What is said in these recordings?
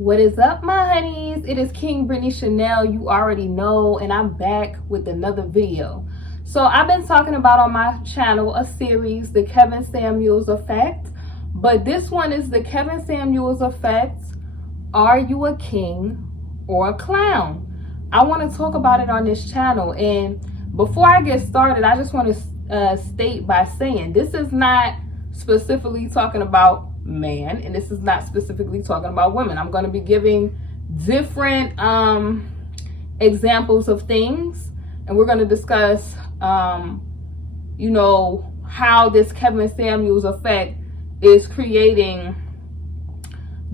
What is up, my honeys? It is KingBritneyChanel, you already know, and I'm back with another video. So I've been talking about on my channel a series, the Kevin Samuels Effect, but this one is the Kevin Samuels Effect. Are you a king or a clown? I want to talk about it on this channel, and before I get started, I just want to state by saying this is not specifically talking about man, and this is not specifically talking about women. I'm going to be giving different examples of things, and we're going to discuss you know, how this Kevin Samuels effect is creating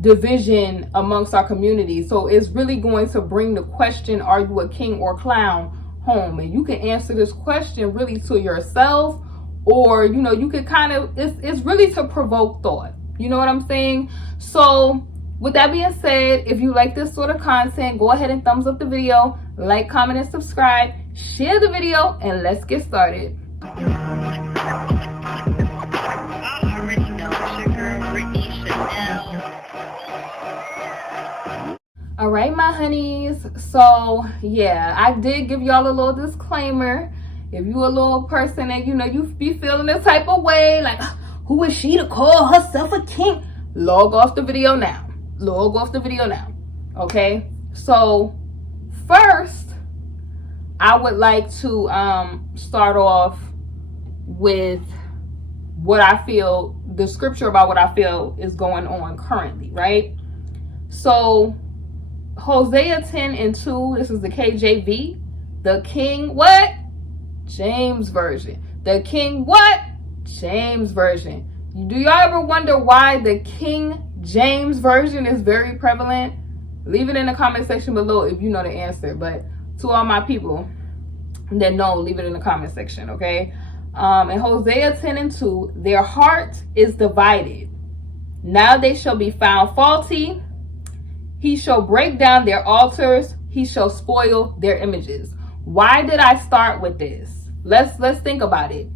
division amongst our community. So it's really going to bring the question, are you a king or clown, home, and you can answer this question really to yourself, or you know, you could kind of, it's really to provoke thought. You know what I'm saying? So with that being said, if you like this sort of content, go ahead and thumbs up the video, like, comment, and subscribe, share the video, and let's get started. All right, my honeys. So yeah, I did give y'all a little disclaimer. If you a little person and you know you be feeling this type of way, like, who is she to call herself a king? Log off the video now. Log off the video now. Okay? So first, I would like to start off with what I feel, the scripture about what I feel is going on currently, right? So Hosea 10:2, this is the KJV. The King what? James Version. The King what? James Version. Do y'all ever wonder why the King James Version is very prevalent? Leave it in the comment section below if you know the answer. But to all my people that know, leave it in the comment section, okay? In Hosea 10:2, their heart is divided. Now they shall be found faulty. He shall break down their altars. He shall spoil their images. Why did I start with this? Let's think about it.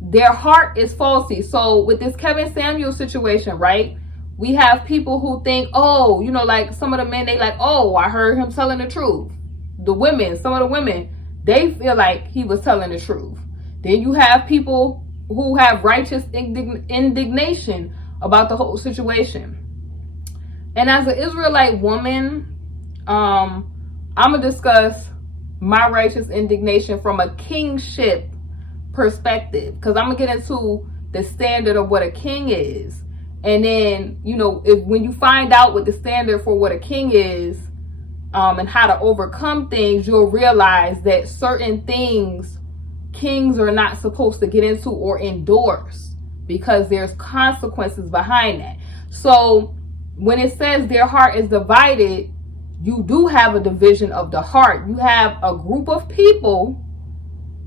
Their heart is faulty. So with this Kevin Samuels situation, right? We have people who think, oh, you know, like some of the men, they like, oh, I heard him telling the truth. The women, some of the women, they feel like he was telling the truth. Then you have people who have righteous indignation about the whole situation. And as an Israelite woman, I'm going to discuss my righteous indignation from a kingship perspective, because I'm gonna get into the standard of what a king is, and then you know, when you find out what the standard for what a king is, and how to overcome things, you'll realize that certain things kings are not supposed to get into or endorse, because there's consequences behind that. So when it says their heart is divided, you do have a division of the heart. You have a group of people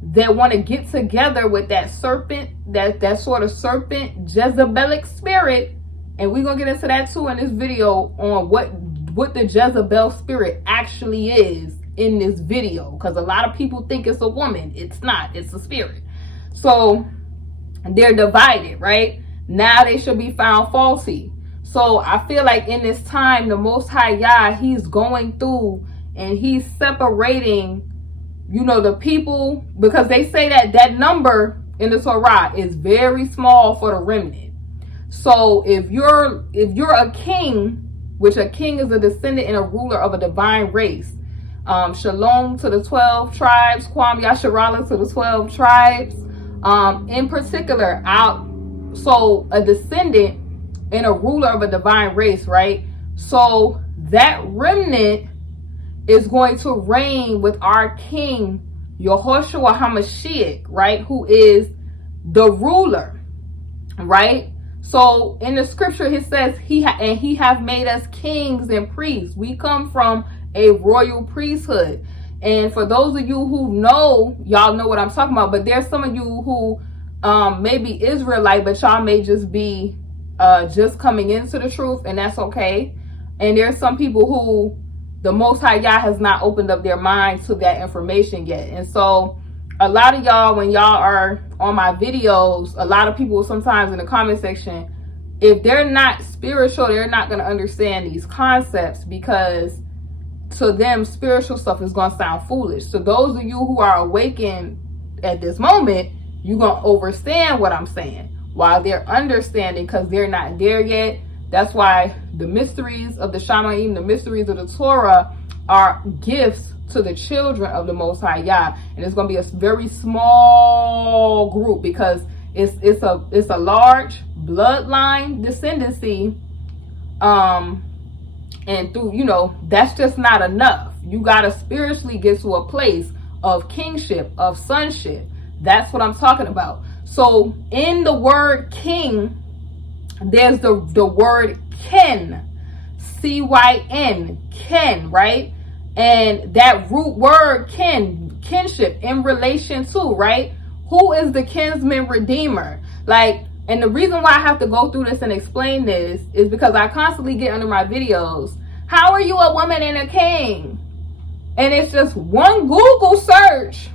that want to get together with that serpent, that sort of serpent Jezebelic spirit, and we're gonna get into that too in this video on what the Jezebel spirit actually is in this video, because a lot of people think it's a woman. It's not. It's a spirit. So they're divided, right? Now they should be found faulty. So I feel like in this time, the Most High Yah, he's going through and he's separating, you know, the people, because they say that that number in the Torah is very small for the remnant. So if you're a king, which a king is a descendant and a ruler of a divine race, shalom to the 12 tribes, Kwam Yasharala to the 12 tribes, in particular, so a descendant and a ruler of a divine race, right? So that remnant is going to reign with our King Yehoshua HaMashiach, right? Who is the ruler, right? So in the scripture, it says he have made us kings and priests. We come from a royal priesthood. And for those of you who know, y'all know what I'm talking about, but there's some of you who may be Israelite, but y'all may just be just coming into the truth, and that's okay. And there's some people who the Most High Yah has not opened up their minds to that information yet. And so a lot of y'all, when y'all are on my videos, a lot of people sometimes in the comment section if they're not spiritual, they're not going to understand these concepts, because to them, spiritual stuff is going to sound foolish. So those of you who are awakened at this moment, you're going to understand what I'm saying, while they're understanding, because they're not there yet. That's why the mysteries of the Shamaim, the mysteries of the Torah, are gifts to the children of the Most High Yah. And it's going to be a very small group, because it's a large bloodline descendancy, and through, you know, that's just not enough. You got to spiritually get to a place of kingship, of sonship. That's what I'm talking about. So in the word king, there's the word kin, C-Y-N, kin, right? And that root word kin, kinship, in relation to, right? Who is the kinsman redeemer? Like, and the reason why I have to go through this and explain this is because I constantly get under my videos, how are you a woman and a king? And it's just one Google search,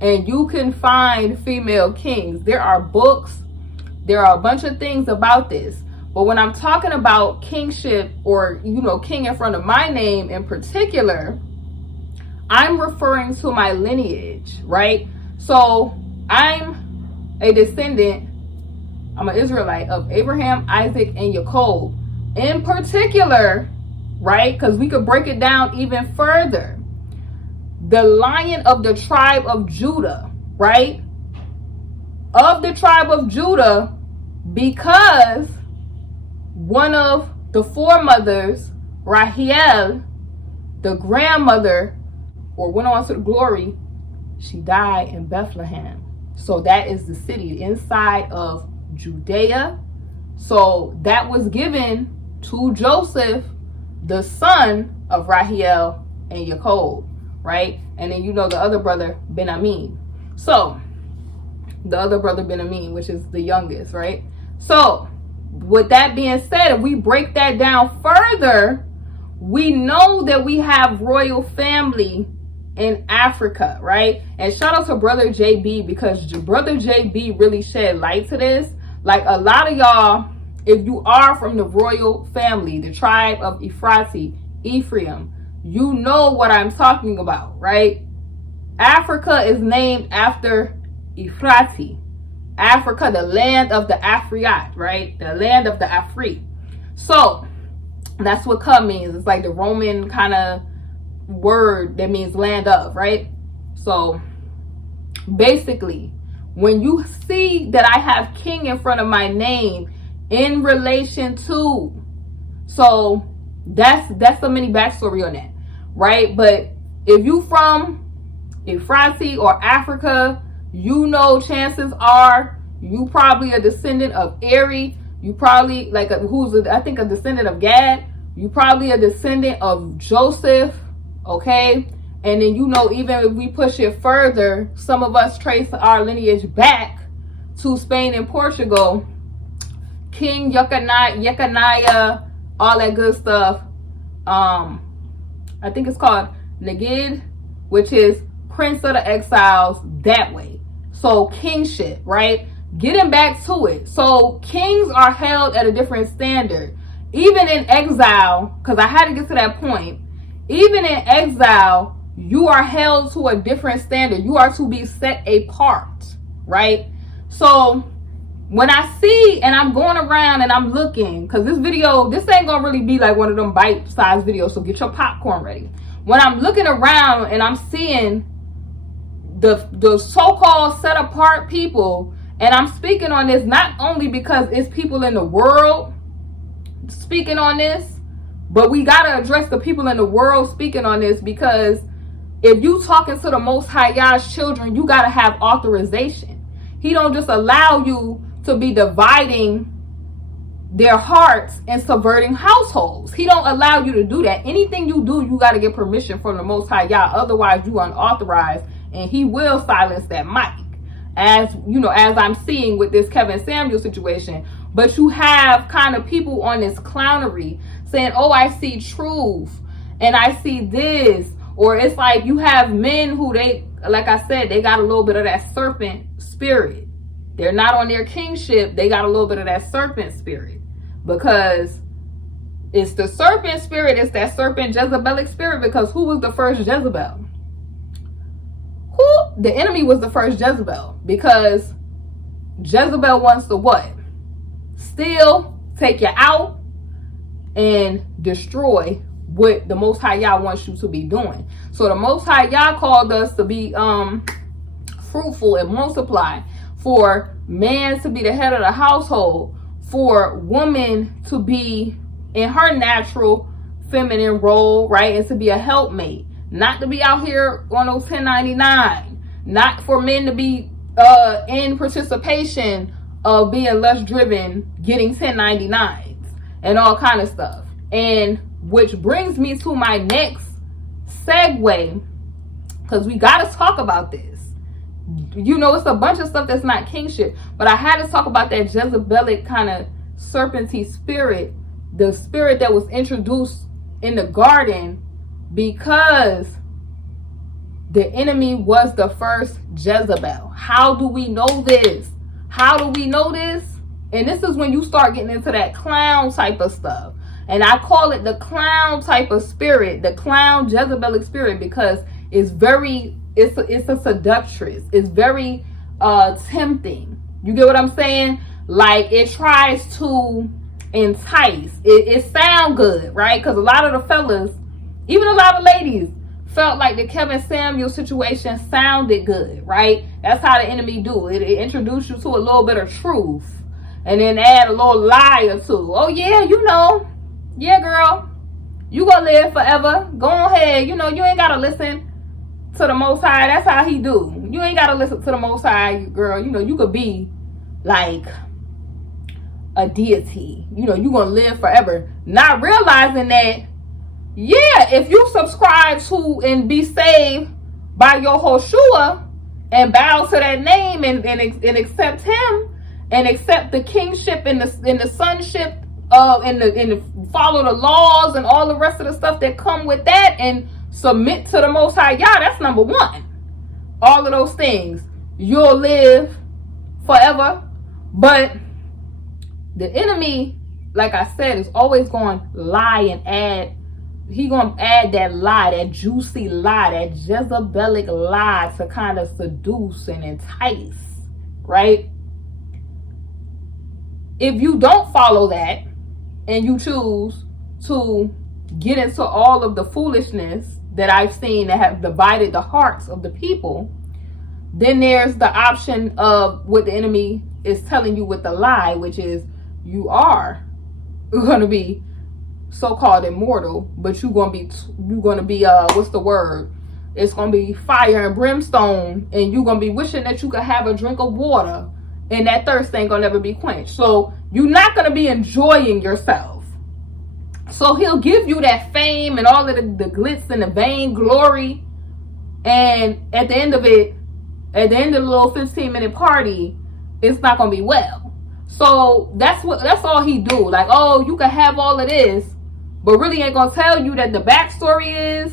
and you can find female kings. There are books, there are a bunch of things about this. But when I'm talking about kingship, or, you know, king in front of my name in particular, I'm referring to my lineage, right? So I'm a descendant, I'm an Israelite of Abraham, Isaac, and Jacob in particular, right? Because we could break it down even further. The Lion of the tribe of Judah, right? Of the tribe of Judah, because one of the foremothers, Rahel, the grandmother, or went on to glory, she died in Bethlehem. So that is the city inside of Judea. So that was given to Joseph, the son of Rahel and Jacob, right? And then, you know, the other brother, Benjamin. So the other brother, Benjamin, which is the youngest, right? So with that being said, if we break that down further, we know that we have royal family in Africa, right? And shout out to Brother JB, because Brother JB really shed light to this. Like, a lot of y'all, if you are from the royal family, the tribe of Ephraim, you know what I'm talking about, right? Africa is named after Ephrati. Africa, the land of the Afriat, right? The land of the Afri. So that's what Ka means. It's like the Roman kind of word that means land of, right? So basically, when you see that I have king in front of my name in relation to, so that's a mini backstory on that, right? But if you from Ephrati or Africa, you know, chances are you probably a descendant of Eri. You probably like I think a descendant of Gad. You probably a descendant of Joseph, okay? And then, you know, even if we push it further, some of us trace our lineage back to Spain and Portugal. King Yekaniah, all that good stuff. I think it's called Negid, which is Prince of the Exiles, that way. So kingship, right? Getting back to it. So kings are held at a different standard. Even in exile, because I had to get to that point, even in exile, you are held to a different standard. You are to be set apart, right? So when I see, and I'm going around and I'm looking, because this video, this ain't gonna really be like one of them bite-sized videos, so get your popcorn ready. When I'm looking around and I'm seeing the so-called set apart people, and I'm speaking on this not only because it's people in the world speaking on this, but we got to address the people in the world speaking on this, because if you talking to the Most High Yah's children, you got to have authorization. He don't just allow you to be dividing their hearts and subverting households. He don't allow you to do that. Anything you do, you got to get permission from the Most High Yah. Otherwise, you unauthorized, and he will silence that mic. As you know, as I'm seeing with this Kevin Samuel situation. But you have kind of people on this clownery saying, oh, I see truth and I see this. Or it's like you have men who, they, like I said, they got a little bit of that serpent spirit. They're not on their kingship. They got a little bit of that serpent spirit, because it's the serpent spirit. It's that serpent Jezebelic spirit, because who was the first Jezebel? The enemy was the first Jezebel, because Jezebel wants to what? Steal, take you out, and destroy what the Most High Yah wants you to be doing. So the Most High Yah called us to be fruitful and multiply, for man to be the head of the household, for woman to be in her natural feminine role, right? And to be a helpmate, not to be out here on those 1099, not for men to be in participation of being less driven, getting 1099s and all kind of stuff. And which brings me to my next segue, because we got to talk about this. You know, it's a bunch of stuff that's not kingship, but I had to talk about that Jezebelic kind of serpenty spirit, the spirit that was introduced in the garden, because the enemy was the first Jezebel. How do we know this? How do we know this? And this is when you start getting into that clown type of stuff. And I call it the clown type of spirit, the clown Jezebelic spirit, because it's a seductress. It's very tempting. You get what I'm saying? Like, it tries to entice. It sound good, right? Because a lot of the fellas, even a lot of ladies, felt like the Kevin Samuel situation sounded good, right? That's how the enemy do it. It introduce you to a little bit of truth, and then add a little lie or two. Oh yeah, you know, yeah girl, you gonna live forever. Go ahead, you know, you ain't gotta listen to the Most High. That's how he do. You ain't gotta listen to the Most High, girl. You know, you could be like a deity. You know, you gonna live forever, not realizing that, yeah, if you subscribe to and be saved by your Hoshua and bow to that name and accept him and accept the kingship and the sonship and follow the laws and all the rest of the stuff that come with that, and submit to the Most High Yah, that's number one. All of those things, you'll live forever. But the enemy, like I said, is always going to lie and add. He going to add that lie, that juicy lie, that Jezebelic lie to kind of seduce and entice, right? If you don't follow that and you choose to get into all of the foolishness that I've seen that have divided the hearts of the people, then there's the option of what the enemy is telling you with the lie, which is you are going to be so-called immortal, but you're gonna be what's the word? It's gonna be fire and brimstone, and you're gonna be wishing that you could have a drink of water, and that thirst ain't gonna never be quenched. So you're not gonna be enjoying yourself. So he'll give you that fame and all of the glitz and the vain glory, and at the end of it, at the end of the little 15-minute party, it's not gonna be well. So that's all he do. Like, oh, you can have all of this, but really ain't gonna tell you that the backstory is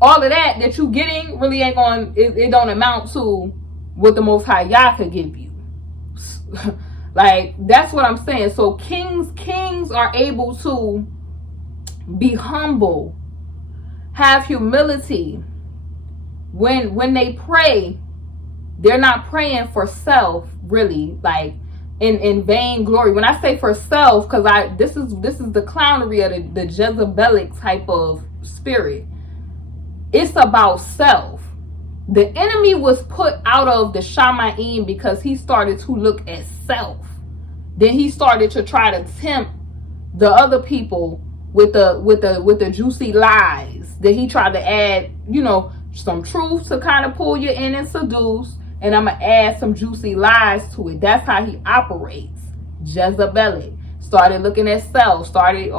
all of that you getting really ain't gonna, it don't amount to what the Most High Yah could give you. Like, that's what I'm saying. So kings are able to be humble, have humility. When they pray, they're not praying for self, really, like in vain glory. When I say for self, because this is the clownery of the Jezebelic type of spirit. It's about self. The enemy was put out of the Shamayim because he started to look at self. Then he started to try to tempt the other people with the juicy lies that he tried to add, you know, some truth to kind of pull you in and seduce. And I'm going to add some juicy lies to it. That's how he operates. Jezebelic. Started looking at self. Started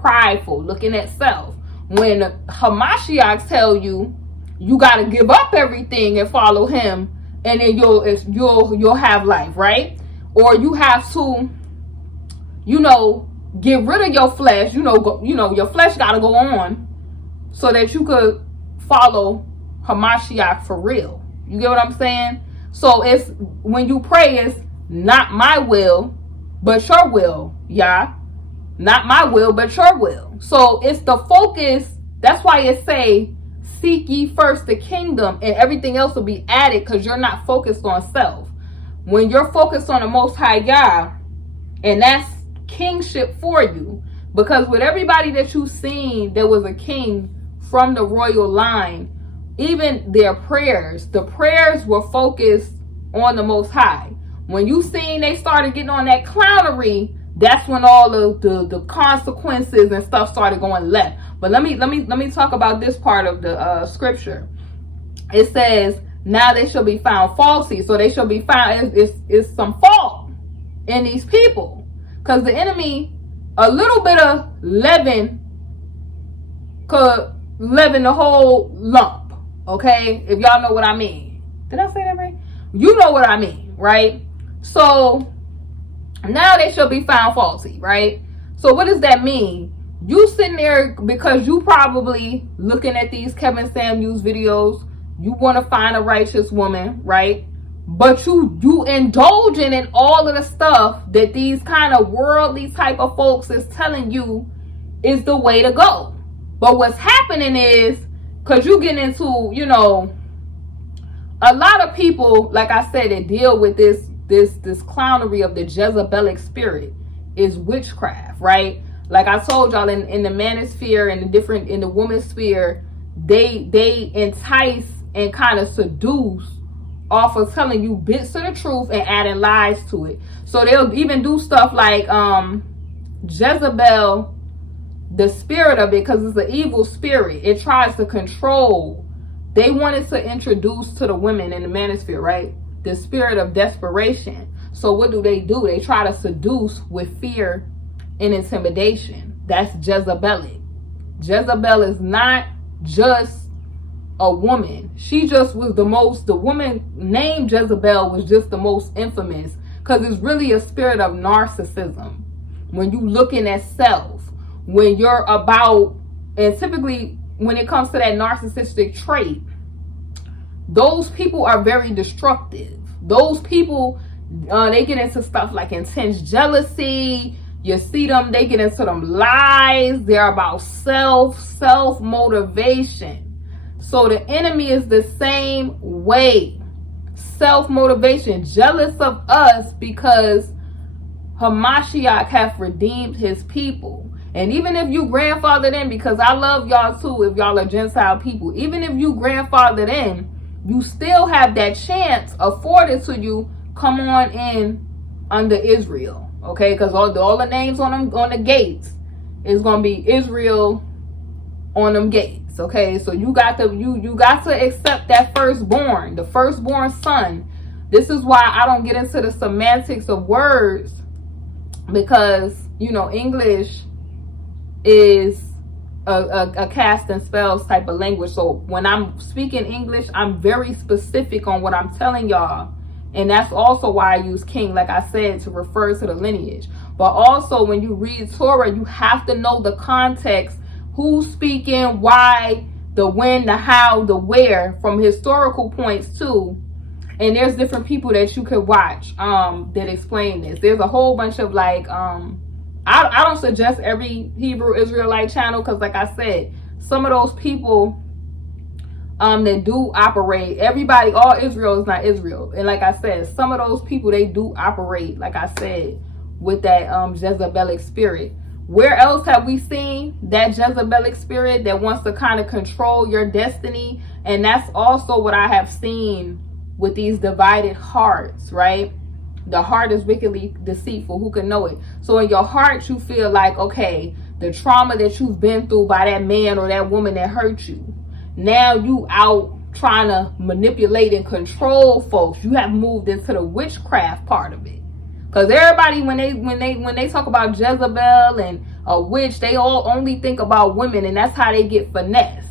prideful, looking at self. When Hamashiach tell you, you got to give up everything and follow him, and then you'll have life, right? Or you have to, you know, get rid of your flesh. You know, your flesh got to go on so that you could follow Hamashiach for real. You get what I'm saying? So it's when you pray, it's not my will, but your will, Yah. Not my will, but your will. So it's the focus. That's why it say, seek ye first the kingdom, and everything else will be added, because you're not focused on self. When you're focused on the Most High Yah, and that's kingship for you, because with everybody that you've seen, there was a king from the royal line. Even their prayers, the prayers were focused on the Most High. When you seen they started getting on that clownery, that's when all of the consequences and stuff started going left. But let me talk about this part of the scripture. It says, now they shall be found faulty. So they shall be found, it's some fault in these people, because the enemy, a little bit of leaven could leaven the whole lump. Okay, if y'all know what I mean. Did I say that right? You know what I mean, right? So now they shall be found faulty, right? So what does that mean? You sitting there because you probably looking at these Kevin Samuels videos. You want to find a righteous woman, right? But you indulging in all of the stuff that these kind of worldly type of folks is telling you is the way to go. But what's happening is, because you get into, you know, a lot of people, like I said, that deal with this clownery of the Jezebelic spirit is witchcraft, right? Like I told y'all, in the manosphere and in the woman's sphere, they entice and kind of seduce off of telling you bits of the truth and adding lies to it. So they'll even do stuff like Jezebel, the spirit of it, because it's an evil spirit. It tries to control. They wanted to introduce to the women in the manosphere, right, the spirit of desperation. So what do? They try to seduce with fear and intimidation. That's Jezebelic. Jezebel is not just a woman. She just was the woman named Jezebel was just the most infamous, because it's really a spirit of narcissism. When you looking at self, when you're about, and typically when it comes to that narcissistic trait, those people are very destructive. Those people, they get into stuff like intense jealousy. You see them, they get into them lies. They're about self-motivation. So the enemy is the same way. Self-motivation, jealous of us because Hamashiach hath redeemed his people. And even if you grandfathered in, because I love y'all too, if y'all are Gentile people, even if you grandfathered in, you still have that chance afforded to you. Come on in under Israel, okay? Because all the names on the gates is gonna be Israel on them gates, okay? So you got to accept that firstborn, the firstborn son. This is why I don't get into the semantics of words, because you know English is a cast and spells type of language. So when I'm speaking English, I'm very specific on what I'm telling y'all. And that's also why I use king, like I said, to refer to the lineage. But also when you read Torah, you have to know the context, who's speaking, why, the when, the how, the where, from historical points too. And there's different people that you could watch that explain this. There's a whole bunch of like I don't suggest every Hebrew Israelite channel, because like I said, some of those people that do operate, everybody, all Israel is not Israel. And like I said, some of those people, they do operate, like I said, with that Jezebelic spirit. Where else have we seen that Jezebelic spirit that wants to kind of control your destiny? And that's also what I have seen with these divided hearts, right? The heart is wickedly deceitful. Who can know it? So in your heart, you feel like, okay, the trauma that you've been through by that man or that woman that hurt you, now you out trying to manipulate and control folks. You have moved into the witchcraft part of it. Because everybody, when they talk about Jezebel and a witch, they all only think about women, and that's how they get finesse.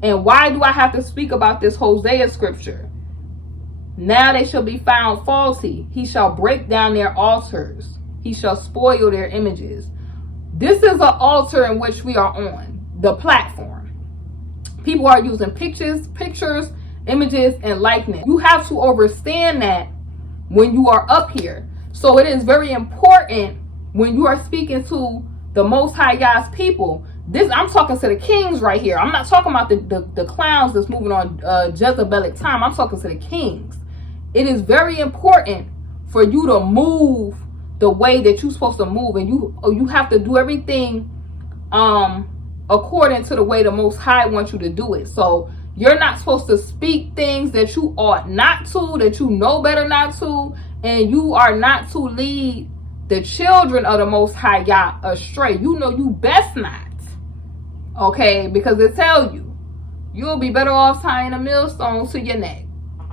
And why do I have to speak about this Hosea scripture? Now they shall be found faulty. He shall break down their altars. He shall spoil their images. This is an altar in which we are on, the platform. People are using pictures images and likeness. You have to understand that when you are up here. So it is very important when you are speaking to the Most High God's people. This, I'm talking to the kings right here. I'm not talking about the clowns that's moving on Jezebelic time. I'm talking to the kings. It is very important for you to move the way that you're supposed to move, and you have to do everything according to the way the Most High wants you to do it. So you're not supposed to speak things that you ought not to, that you know better not to, and you are not to lead the children of the Most High Yah astray. You know you best not. Okay, because it tells you you'll be better off tying a millstone to your neck.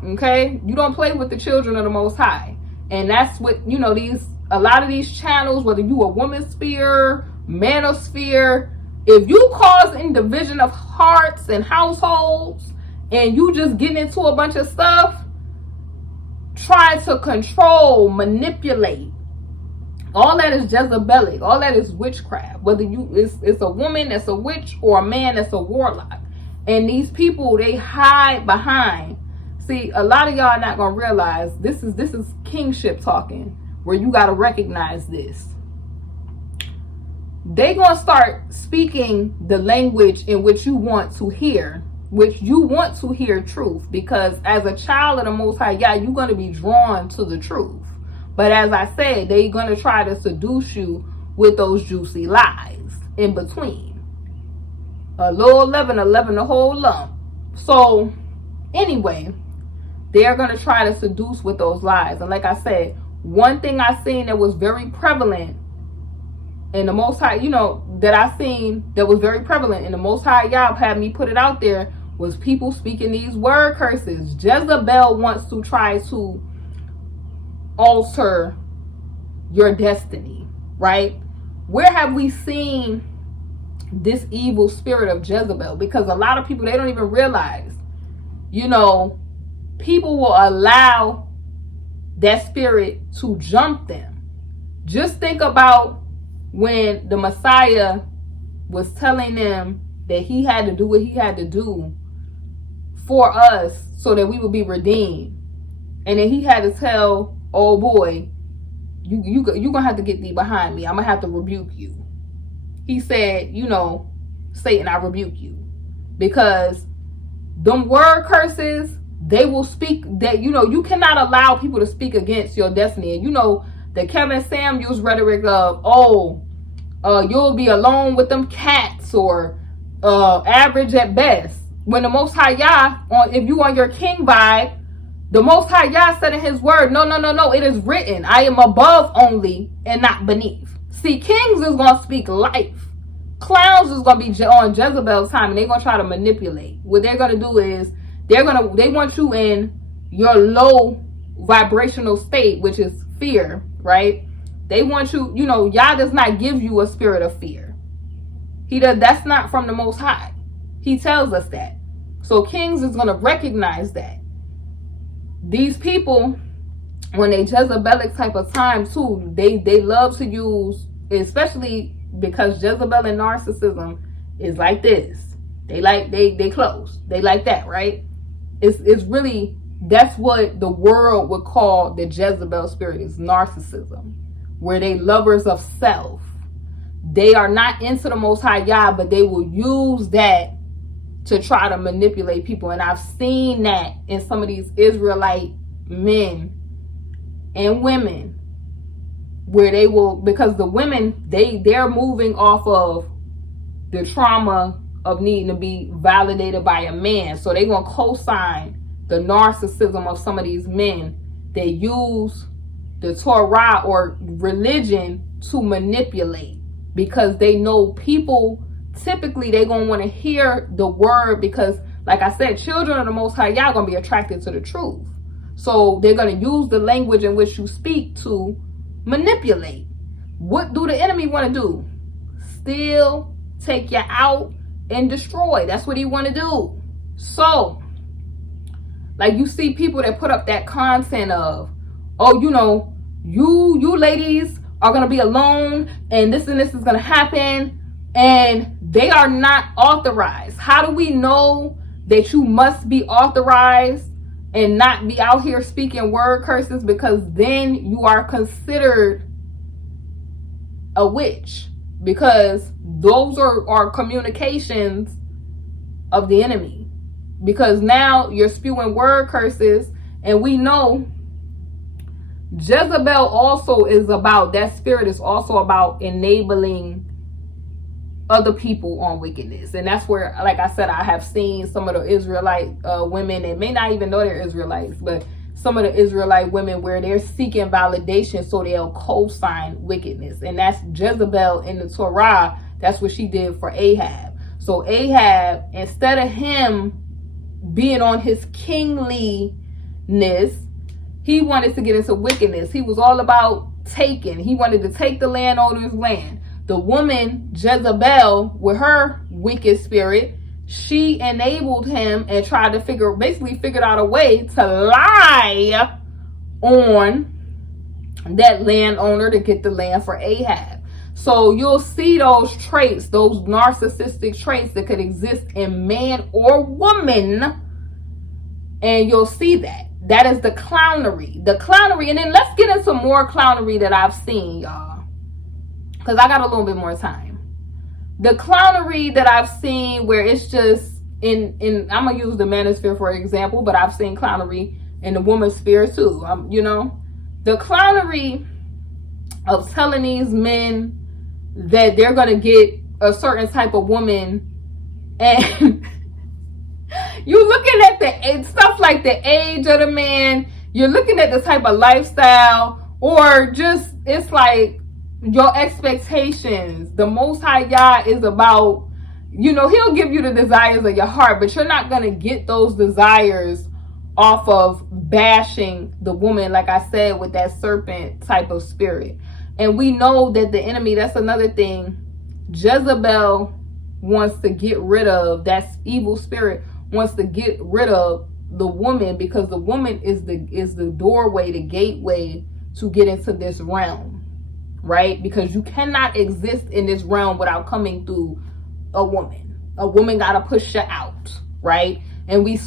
Okay, you don't play with the children of the Most High. And that's what, you know, a lot of these channels, whether you a woman sphere, manosphere, if you cause any division of hearts and households, and you just getting into a bunch of stuff, trying to control, manipulate, all that is Jezebelic. All that is witchcraft. Whether it's a woman that's a witch or a man that's a warlock. And these people, they hide behind. See, a lot of y'all are not gonna realize this is kingship talking, where you gotta recognize this. They gonna start speaking the language in which you want to hear, truth, because as a child of the Most High God, you're gonna be drawn to the truth. But as I said, they're going to try to seduce you with those juicy lies in between. A little leaven, the whole lump. So, anyway, they're going to try to seduce with those lies. And like I said, one thing I seen that was very prevalent in the Most High, that was very prevalent in the Most High Yah had me put it out there, was people speaking these word curses. Jezebel wants to try to alter your destiny, right? Where have we seen this evil spirit of Jezebel? Because a lot of people, they don't even realize, people will allow that spirit to jump them. Just think about when the Messiah was telling them that he had to do what he had to do for us so that we would be redeemed. And then he had to tell, oh boy, you gonna have to get thee behind me. I'm gonna have to rebuke you. He said, Satan, I rebuke you. Because them word curses, they will speak that, you cannot allow people to speak against your destiny. And the Kevin Samuels rhetoric of, you'll be alone with them cats, or average at best. When the Most High Yah, if you on your king vibe, the Most High Yah said in his word, no, it is written, I am above only and not beneath. See, kings is going to speak life. Clowns is going to be on Jezebel's time, and they're going to try to manipulate. What they're going to do is, they want you in your low vibrational state, which is fear, right? They want you, Yah does not give you a spirit of fear. That's not from the Most High. He tells us that. So kings is going to recognize that. These people, when they Jezebelic type of time too, they love to use, especially because Jezebel and narcissism is like this. They close. They like that, right? It's really, that's what the world would call the Jezebel spirit, is narcissism, where they lovers of self. They are not into the Most High God, but they will use that to try to manipulate people. And I've seen that in some of these Israelite men and women, where they will, because the women, they're moving off of the trauma of needing to be validated by a man. So they're going to co-sign the narcissism of some of these men. They use the Torah or religion to manipulate, because they know people, typically they're going to want to hear the word, because like I said, children of the Most High Yah are going to be attracted to the truth. So they're going to use the language in which you speak to manipulate. What do the enemy want to do? Steal, take you out, and destroy. That's what he want to do. So, like, you see people that put up that content of, you ladies are going to be alone, and this is going to happen, and they are not authorized. How do we know that you must be authorized and not be out here speaking word curses, because then you are considered a witch, because those are communications of the enemy, because now you're spewing word curses. And we know Jezebel also is about, that spirit is also about enabling other people on wickedness. And that's where, like I said, I have seen some of the Israelite women, and may not even know they're Israelites, but some of the Israelite women where they're seeking validation so they'll co-sign wickedness. And that's Jezebel in the Torah. That's what she did for Ahab. So Ahab, instead of him being on his kingliness, he wanted to get into wickedness. He was all about taking. He wanted to take the landowner's land. The woman, Jezebel, with her wicked spirit, she enabled him and tried to figured out a way to lie on that landowner to get the land for Ahab. So you'll see those traits, those narcissistic traits that could exist in man or woman, and you'll see that. That is the clownery. The clownery. And then let's get into more clownery that I've seen, y'all, because I got a little bit more time. The clownery that I've seen where it's just in I'm going to use the manosphere for example, but I've seen clownery in the woman's sphere too. You know, the clownery of telling these men that they're going to get a certain type of woman, and you're looking at the stuff like the age of the man, you're looking at the type of lifestyle, or just, it's like your expectations. The Most High Yah is about, you know, he'll give you the desires of your heart, but you're not going to get those desires off of bashing the woman, like I said, with that serpent type of spirit. And we know that the enemy, that's another thing, Jezebel wants to get rid of, that evil spirit wants to get rid of the woman, because the woman is the doorway, the gateway to get into this realm, right? Because you cannot exist in this realm without coming through a woman. A woman got to push you out, right? And we've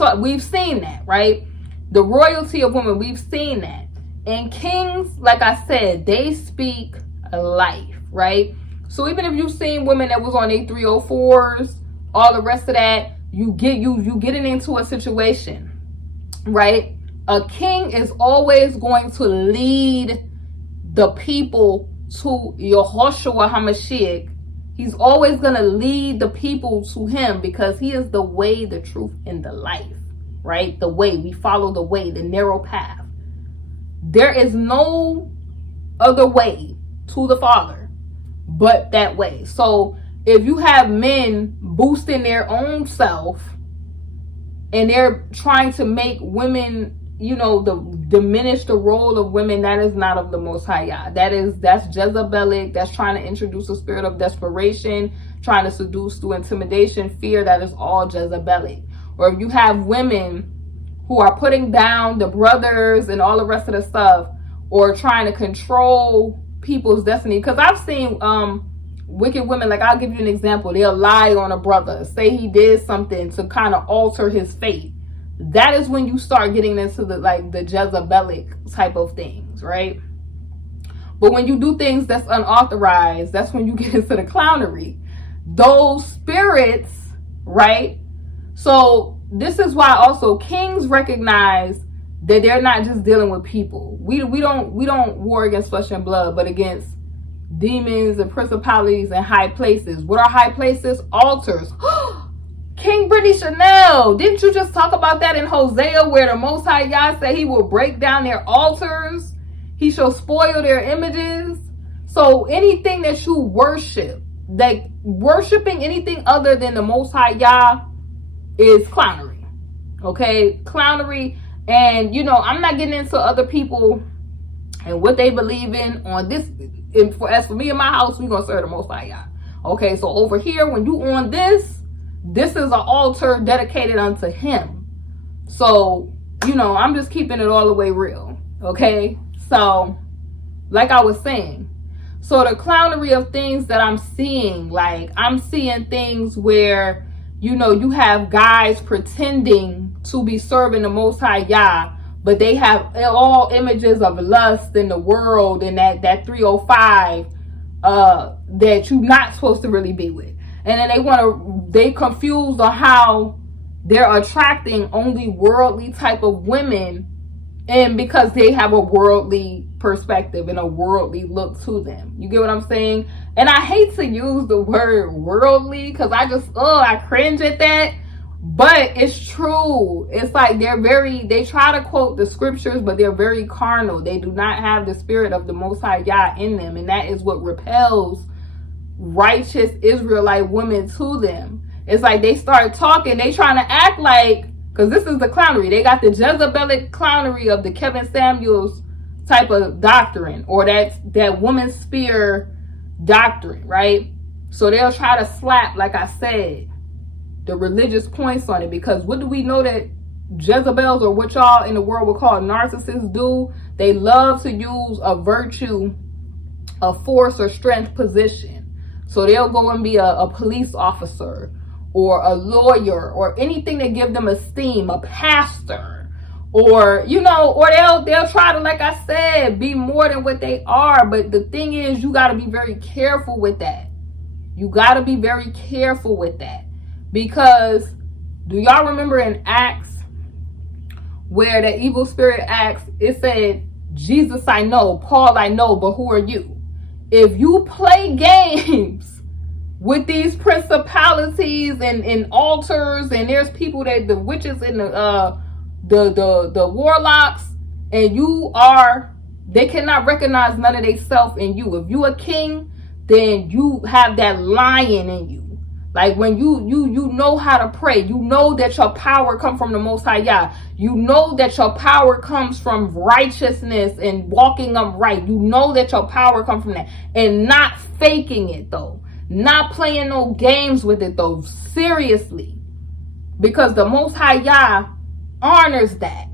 seen that, right? The royalty of women, we've seen that. And kings, like I said, they speak life, right? So even if you've seen women that was on their 304s, all the rest of that, you getting into a situation, right? A king is always going to lead the people to Yehoshua HaMashiach. He's always going to lead the people to him, because he is the way, the truth, and the life, right? The way. We follow the way, the narrow path. There is no other way to the Father but that way. So if you have men boosting their own self and they're trying to make women, you know, diminish the role of women, that is not of the Most High Yah. That's Jezebelic. That's trying to introduce a spirit of desperation, trying to seduce through intimidation, fear. That is all Jezebelic. Or if you have women who are putting down the brothers and all the rest of the stuff, or trying to control people's destiny. Because I've seen wicked women, like I'll give you an example. They'll lie on a brother, say he did something to kind of alter his fate. That is when you start getting into the Jezebelic type of things, right? But when you do things that's unauthorized, that's when you get into the clownery. Those spirits, right? So this is why also kings recognize that they're not just dealing with people. We don't war against flesh and blood, but against demons and principalities and high places. What are high places? Altars. KingBritneyChanel, didn't you just talk about that in Hosea, where the Most High Yah said he will break down their altars? He shall spoil their images. So anything that you worship, like worshiping anything other than the Most High Yah, is clownery. Okay? Clownery. And, you know, I'm not getting into other people and what they believe in on this. As for me and my house, we're going to serve the Most High Yah. Okay? So over here, when you on this is an altar dedicated unto him. So, you know, I'm just keeping it all the way real. Okay? So, like I was saying, so the clownery of things that I'm seeing, like I'm seeing things where, you know, you have guys pretending to be serving the Most High Yah, but they have all images of lust in the world and that 305 that you're not supposed to really be with. And then they confused on how they're attracting only worldly type of women, and because they have a worldly perspective and a worldly look to them. You get what I'm saying? And I hate to use the word worldly because I cringe at that. But it's true. It's like they try to quote the scriptures, but they're very carnal. They do not have the spirit of the Most High Yah in them. And that is what repels righteous Israelite women to them. It's like they start talking, they trying to act like, because this is the clownery. They got the Jezebelic clownery of the Kevin Samuels type of doctrine, or that woman spear doctrine, right? So they'll try to slap, like I said, the religious points on it, because what do we know that Jezebels, or what y'all in the world would call narcissists, do? They love to use a virtue, a force or strength position. So they'll go and be a police officer or a lawyer or anything that give them esteem, a pastor, or, you know, or they'll try to, like I said, be more than what they are. But the thing is, you got to be very careful with that. You got to be very careful with that. Because do y'all remember in Acts where the evil spirit asked, it said, Jesus I know, Paul I know, but who are you? If you play games with these principalities and altars, and there's people that the witches and the warlocks, and they cannot recognize none of they self in you. If you a king, then you have that lion in you. Like when you know how to pray, you know that your power comes from the Most High Yah. You know that your power comes from righteousness and walking upright. You know that your power comes from that, and not faking it though, not playing no games with it though. Seriously, because the Most High Yah honors that.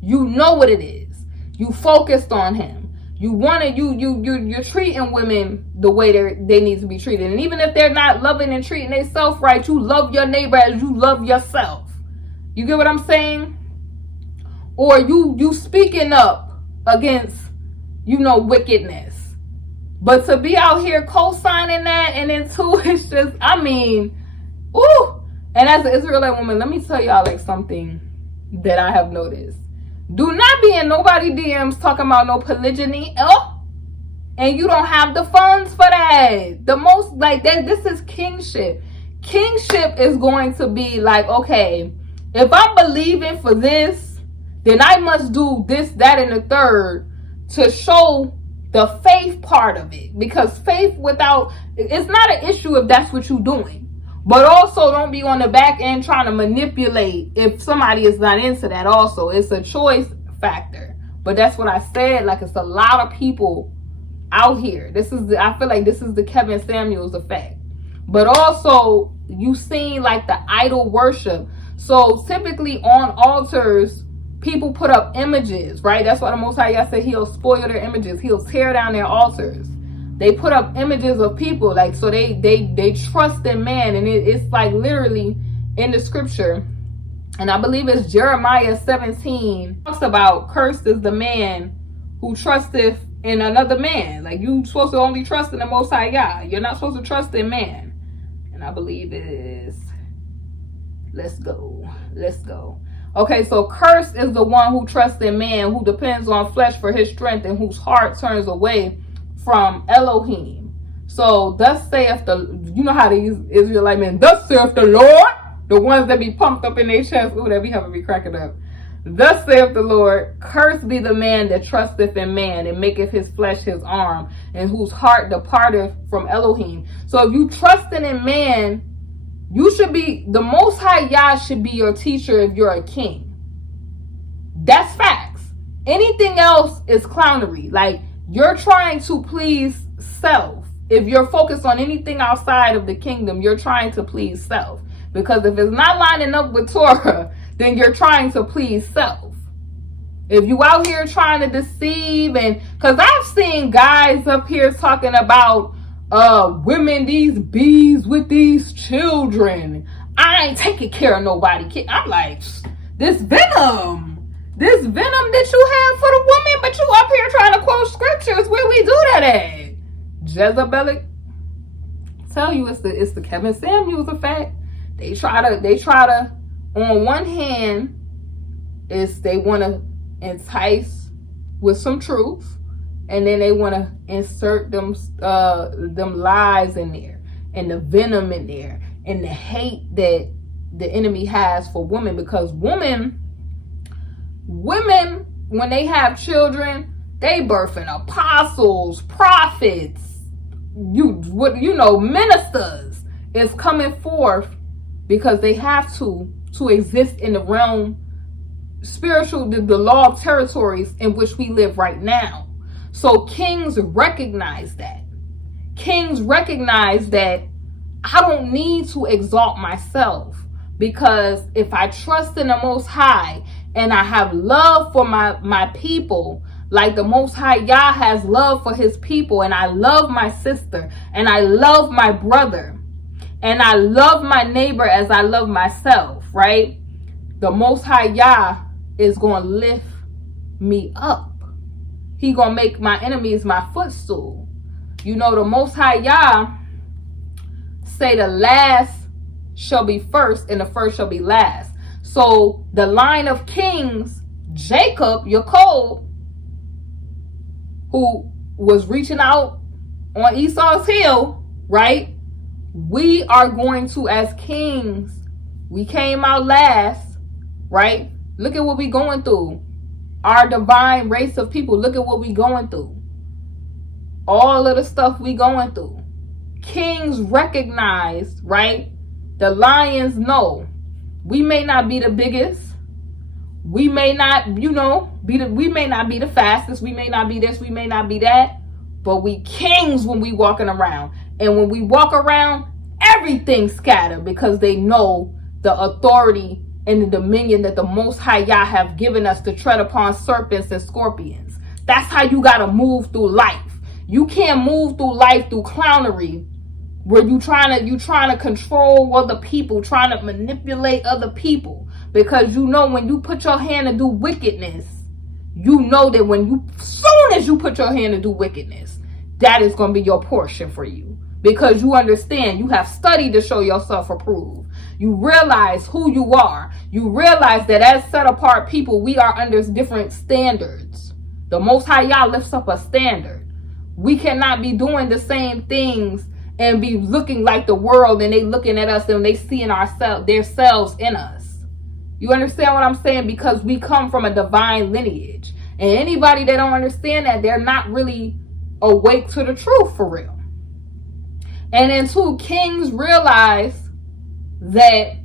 You know what it is. You focused on Him. You're treating women the way they need to be treated. And even if they're not loving and treating themselves right, you love your neighbor as you love yourself. You get what I'm saying? Or you speaking up against, wickedness. But to be out here co-signing that, and then too, it's just, ooh. And as an Israelite woman, let me tell y'all like something that I have noticed. Do not be in nobody DMs talking about no polygyny. And you don't have the funds for that. The most like that, this is kingship. Kingship is going to be like, okay, if I'm believing for this, then I must do this, that, and the third to show the faith part of it. Because faith it's not an issue if that's what you're doing. But also don't be on the back end trying to manipulate if somebody is not into that also. It's a choice factor. But that's what I said. Like, it's a lot of people out here. I feel like this is the Kevin Samuels effect. But also, you seen like the idol worship. So typically on altars, people put up images, right? That's why the Most High Yah said He'll spoil their images. He'll tear down their altars. They put up images of people, like, so they trust in man. And it's like literally in the scripture, and I believe it's Jeremiah 17, talks about cursed is the man who trusteth in another man. Like, you supposed to only trust in the Most High Yah. You're not supposed to trust in man. And I believe it is, let's go. Okay, so cursed is the one who trusts in man, who depends on flesh for his strength, and whose heart turns away from Elohim. So thus saith you know how these Israelite men, thus saith the Lord, the ones that be pumped up in their chest. Ooh, that be having me cracking up. Thus saith the Lord, cursed be the man that trusteth in man, and maketh his flesh his arm, and whose heart departeth from Elohim. So if you trusting in man, you should be, the Most High Yah should be your teacher if you're a king. That's facts. Anything else is clownery. Like, you're trying to please self. If you're focused on anything outside of the kingdom, you're trying to please self. Because if it's not lining up with Torah, then you're trying to please self. If you out here trying to deceive, and because I've seen guys up here talking about women, these bees with these children. I ain't taking care of nobody. I'm like, this venom that you have for the woman, but you up here trying to quote scriptures. Where we do that at? Jezebelic. Tell you it's the Kevin Samuels effect. They try to on one hand they want to entice with some truth, and then they want to insert them lies in there, and the venom in there, and the hate that the enemy has for women, because women when they have children, they birthing apostles, prophets, ministers is coming forth, because they have to exist in the realm spiritual, the law of territories in which we live right now. So kings recognize that. Kings recognize that I don't need to exalt myself, because if I trust in the Most High and I have love for my people, like the Most High Yah has love for his people, and I love my sister, and I love my brother, and I love my neighbor as I love myself, right? The Most High Yah is going to lift me up. He going to make my enemies my footstool. The Most High Yah say the last shall be first and the first shall be last. So the line of kings, Jacob, Yaakov, who was reaching out on Esau's hill, right? We are going to, as kings, we came out last, right? Look at what we going through. Our divine race of people, look at what we going through. All of the stuff we going through. Kings recognized, right? The lions know. We may not be the biggest. We may not, we may not be the fastest. We may not be this, we may not be that. But we kings when we walking around. And when we walk around, everything scattered, because they know the authority and the dominion that the Most High Yah have given us to tread upon serpents and scorpions. That's how you got to move through life. You can't move through life through clownery, where you trying to control other people, trying to manipulate other people. Because when you put your hand to do wickedness, that soon as you put your hand to do wickedness, that is going to be your portion for you. Because you understand, you have studied to show yourself approved. You realize who you are. You realize that as set apart people, we are under different standards. The Most High Yah lifts up a standard. We cannot be doing the same things and be looking like the world, and they looking at us and they seeing themselves in us. You understand what I'm saying? Because we come from a divine lineage. And anybody that don't understand that, they're not really awake to the truth for real. And then two, kings realize that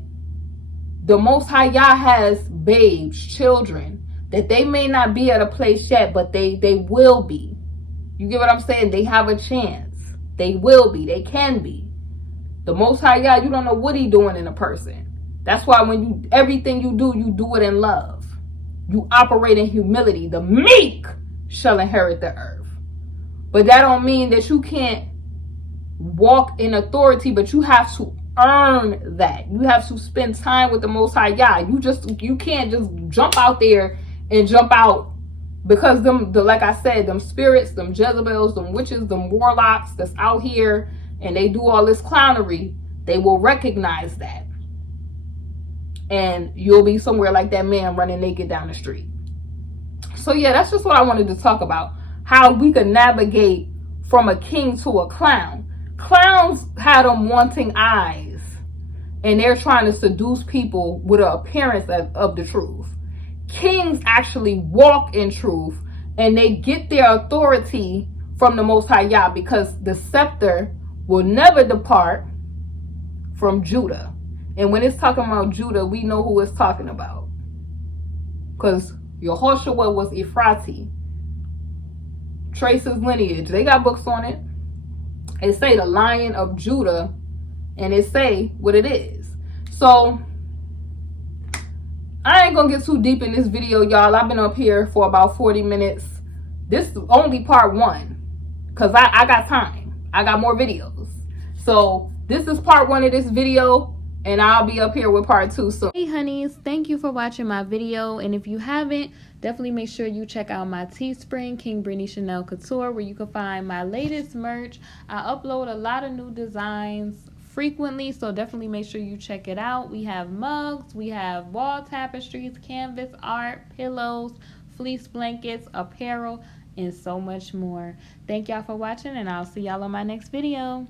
the Most High Yah has babes, children, that they may not be at a place yet, but they will be. You get what I'm saying? They have a chance. They will be. They can be. The Most High Yah, you don't know what he doing in a person. That's why when everything you do it in love. You operate in humility. The meek shall inherit the earth. But that don't mean that you can't walk in authority, but you have to earn that. You have to spend time with the Most High Yah. You can't just jump out there and jump out, because like I said, them spirits, them Jezebels, them witches, them warlocks that's out here and they do all this clownery, they will recognize that. And you'll be somewhere like that man running naked down the street. So yeah, that's just what I wanted to talk about. How we could navigate from a king to a clown. Clowns had them wanting eyes, and they're trying to seduce people with an appearance of the truth. Kings actually walk in truth, and they get their authority from the Most High Yah, because the scepter will never depart from Judah. And when it's talking about Judah, we know who it's talking about, because Yehoshua was Ephraim. Traces lineage. They got books on it. It say the Lion of Judah, and it say what it is. So I ain't gonna get too deep in this video, y'all. I've been up here for about 40 minutes. This is only part one, because I got time. I got more videos. So this is part one of this video. and I'll be up here with part 2 soon. Hey honeys, thank you for watching my video, and if you haven't, definitely make sure you check out my Teespring, KingBritneyChanel Couture, where you can find my latest merch. I upload a lot of new designs frequently, so definitely make sure you check it out. We have mugs, we have wall tapestries, canvas art, pillows, fleece blankets, apparel, and so much more. Thank y'all for watching, and I'll see y'all on my next video.